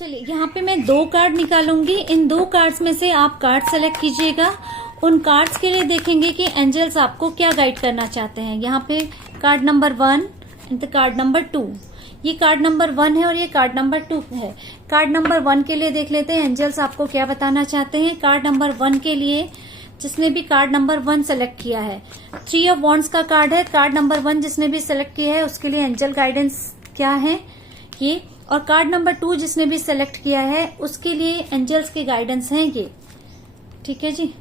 चलिए यहाँ पे मैं 2 कार्ड निकालूंगी। इन 2 कार्ड्स में से आप कार्ड सेलेक्ट कीजिएगा। उन कार्ड्स के लिए देखेंगे कि एंजल्स आपको क्या गाइड करना चाहते हैं। यहाँ पे card number 1 and card number 2, ये कार्ड नंबर 1 है और ये कार्ड नंबर 2 है। कार्ड नंबर 1 के लिए देख लेते हैं एंजल्स आपको क्या बताना चाहते हैं। कार्ड नंबर 1 के लिए जिसने भी कार्ड नंबर 1 सेलेक्ट किया है, 3 ऑफ वॉन्ड्स का कार्ड है। कार्ड नंबर 1 जिसने भी सेलेक्ट किया है उसके लिए एंजल गाइडेंस क्या है ये, और कार्ड नंबर 2 जिसने भी सेलेक्ट किया है उसके लिए एंजल्स के गाइडेंस हैं ये। ठीक है जी,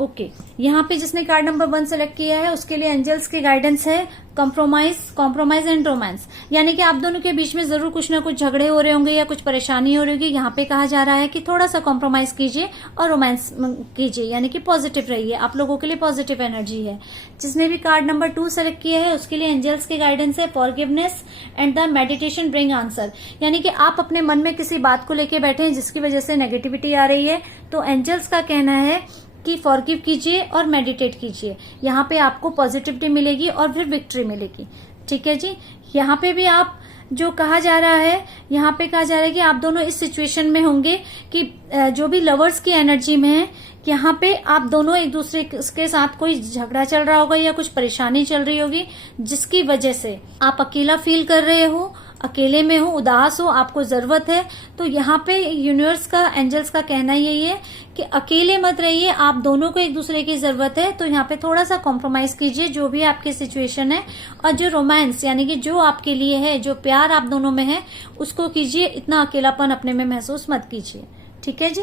ओके। यहाँ पे जिसने कार्ड नंबर 1 सेलेक्ट किया है उसके लिए एंजल्स के गाइडेंस है कॉम्प्रोमाइज एंड रोमांस, यानी कि आप दोनों के बीच में जरूर कुछ ना कुछ झगड़े हो रहे होंगे या कुछ परेशानी हो रही होगी। यहाँ पे कहा जा रहा है कि थोड़ा सा कॉम्प्रोमाइज कीजिए और रोमांस कीजिए, यानी कि पॉजिटिव रहिए। आप लोगों के लिए पॉजिटिव एनर्जी है। जिसने भी कार्ड नंबर 2 सेलेक्ट किया है उसके लिए एंजल्स के गाइडेंस है forgiveness and the meditation bring answer, यानी कि आप अपने मन में किसी बात को लेके बैठे हैं जिसकी वजह से नेगेटिविटी आ रही है, तो एंजल्स का कहना है कि फॉरगिव कीजिए और मेडिटेट कीजिए। यहाँ पे आपको पॉजिटिविटी मिलेगी और फिर विक्ट्री मिलेगी। ठीक है जी, यहाँ पे भी आप जो कहा जा रहा है, यहाँ पे कहा जा रहा है कि आप दोनों इस सिचुएशन में होंगे कि जो भी लवर्स की एनर्जी में है, यहाँ पे आप दोनों एक दूसरे के साथ कोई झगड़ा चल रहा होगा या कुछ परेशानी चल रही होगी जिसकी वजह से आप अकेला फील कर रहे हो, अकेले में हो, उदास हो, आपको जरूरत है। तो यहाँ पे यूनिवर्स का, एंजल्स का कहना यही है कि अकेले मत रहिए, आप दोनों को एक दूसरे की जरूरत है। तो यहाँ पे थोड़ा सा कॉम्प्रोमाइज कीजिए जो भी आपकी सिचुएशन है, और जो रोमांस यानी कि जो आपके लिए है, जो प्यार आप दोनों में है उसको कीजिए। इतना अकेलापन अपने में महसूस मत कीजिए। ठीक है जी,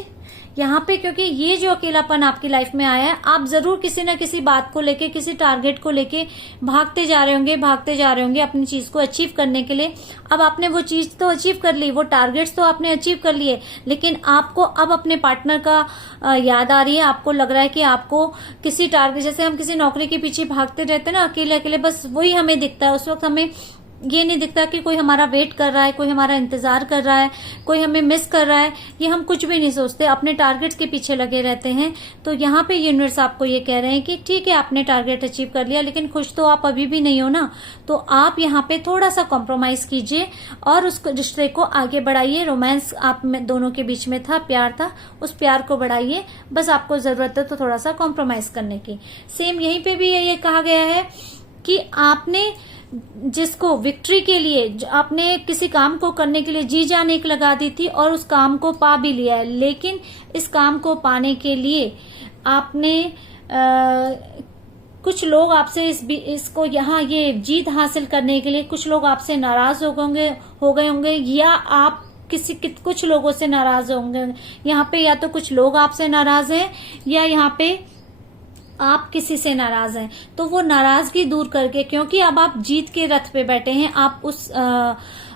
यहाँ पे क्योंकि ये जो अकेलापन आपकी लाइफ में आया है, आप जरूर किसी न किसी बात को लेके, किसी टारगेट को लेके भागते जा रहे होंगे अपनी चीज को अचीव करने के लिए। अब आपने वो चीज तो अचीव कर ली, वो टारगेट्स तो आपने अचीव कर लिए, लेकिन आपको अब अपने पार्टनर का याद आ रही है। आपको लग रहा है कि आपको किसी टारगेट, जैसे हम किसी नौकरी के पीछे भागते रहते हैं ना अकेले अकेले, बस वही हमें दिखता है। उस वक्त हमें ये नहीं दिखता कि कोई हमारा वेट कर रहा है, कोई हमारा इंतजार कर रहा है, कोई हमें मिस कर रहा है। ये हम कुछ भी नहीं सोचते, अपने टारगेट्स के पीछे लगे रहते हैं। तो यहाँ पे यूनिवर्स आपको ये कह रहे हैं कि ठीक है, आपने टारगेट अचीव कर लिया, लेकिन खुश तो आप अभी भी नहीं हो ना। तो आप यहाँ पे थोड़ा सा कॉम्प्रोमाइज कीजिए और उस रिश्ते को आगे बढ़ाइए। रोमांस आप में दोनों के बीच में था, प्यार था, उस प्यार को बढ़ाइए। बस आपको जरूरत है तो थोड़ा सा कॉम्प्रोमाइज करने की। सेम यहीं पे भी ये कहा गया है कि आपने जिसको विक्ट्री के लिए, आपने किसी काम को करने के लिए जी जान एक लगा दी थी और उस काम को पा भी लिया है, लेकिन इस काम को पाने के लिए आपने कुछ लोग आपसे इसको यहाँ ये जीत हासिल करने के लिए कुछ लोग आपसे नाराज हो गए होंगे, या आप कुछ लोगों से नाराज होंगे। यहाँ पे या तो कुछ लोग आपसे नाराज हैं या यहाँ पे आप किसी से नाराज हैं। तो वो नाराजगी दूर करके, क्योंकि अब आप जीत के रथ पे बैठे हैं, आप उस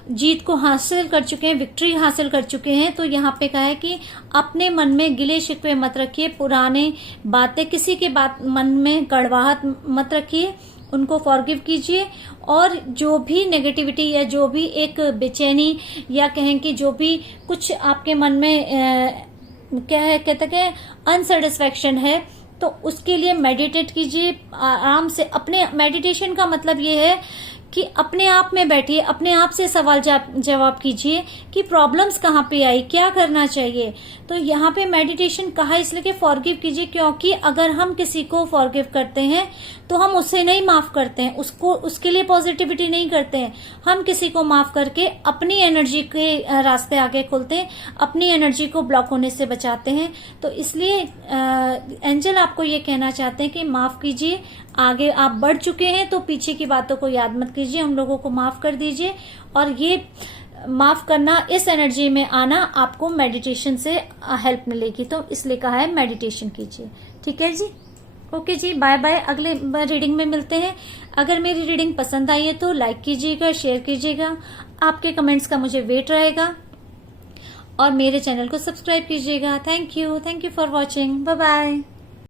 जीत को हासिल कर चुके हैं, विक्ट्री हासिल कर चुके हैं। तो यहाँ पे कहा है कि अपने मन में गिले शिकवे मत रखिए, पुराने बातें, किसी के मन में कड़वाहट मत रखिए, उनको फॉरगिव कीजिए। और जो भी नेगेटिविटी या जो भी एक बेचैनी या कहें कि जो भी कुछ आपके मन में क्या है, कहते हैं अनसेटिस्फैक्शन है, तो उसके लिए मेडिटेट कीजिए आराम से। अपने मेडिटेशन का मतलब ये है कि अपने आप में बैठिए, अपने आप से सवाल जवाब कीजिए कि प्रॉब्लम्स कहाँ पे आई, क्या करना चाहिए। तो यहाँ पे मेडिटेशन कहा इसलिए कि फॉरगिव कीजिए, क्योंकि अगर हम किसी को फॉरगिव करते हैं तो हम उसे नहीं माफ करते हैं, उसके लिए पॉजिटिविटी नहीं करते हैं। हम किसी को माफ करके अपनी एनर्जी के रास्ते आगे खोलते हैं, अपनी एनर्जी को ब्लॉक होने से बचाते हैं। तो इसलिए एंजल आपको ये कहना चाहते हैं कि माफ कीजिए, आगे आप बढ़ चुके हैं तो पीछे की बातों को याद मत कीजिए, उन लोगों को माफ कर दीजिए। और ये माफ करना, इस एनर्जी में आना आपको मेडिटेशन से हेल्प मिलेगी, तो इसलिए कहा है मेडिटेशन कीजिए। ठीक है जी, ओके जी, बाय बाय। अगले रीडिंग में मिलते हैं। अगर मेरी रीडिंग पसंद आई है तो लाइक कीजिएगा, शेयर कीजिएगा, आपके कमेंट्स का मुझे वेट रहेगा, और मेरे चैनल को सब्सक्राइब कीजिएगा। Thank you for watching, bye bye.